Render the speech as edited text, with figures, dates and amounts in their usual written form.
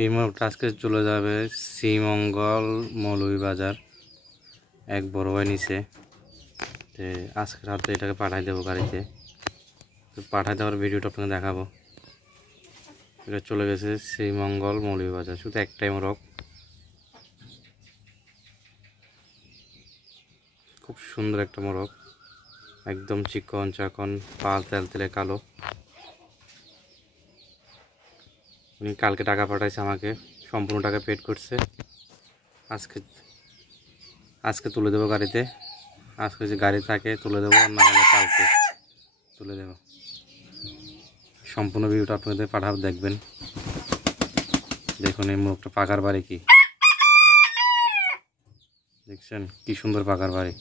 এই মোরগটা আজকে চলে যাবে শ্রীমঙ্গল মৌলভীবাজার। এক বড় ভাই নিচে, তো আজকে রাতে এটাকে পাঠাই দেবো গাড়িতে। তো পাঠাই দেওয়ার ভিডিওটা আপনাকে দেখাবো। এটা চলে গেছে শ্রীমঙ্গল মৌলভীবাজার, শুধু একটাই মোরগ। খুব সুন্দর একটা মোরগ, একদম চিকন চাকন, পা তেলতেলে কালো। উনি কালকে টাকা পাঠাইছে আমাকে, সম্পূর্ণ টাকা পেড করছে। আজকে তুলে দেবো গাড়িতে। আজকে যে গাড়ি থাকে তুলে দেবো, না হলে কালকে তুলে দেবো। সম্পূর্ণ ভিডিওটা আপনাদের পাঠাবো, দেখবেন। দেখুন এই মোরগটা পাকার বাড়ি, কি দেখছেন, কি সুন্দর পাকার বাড়ি।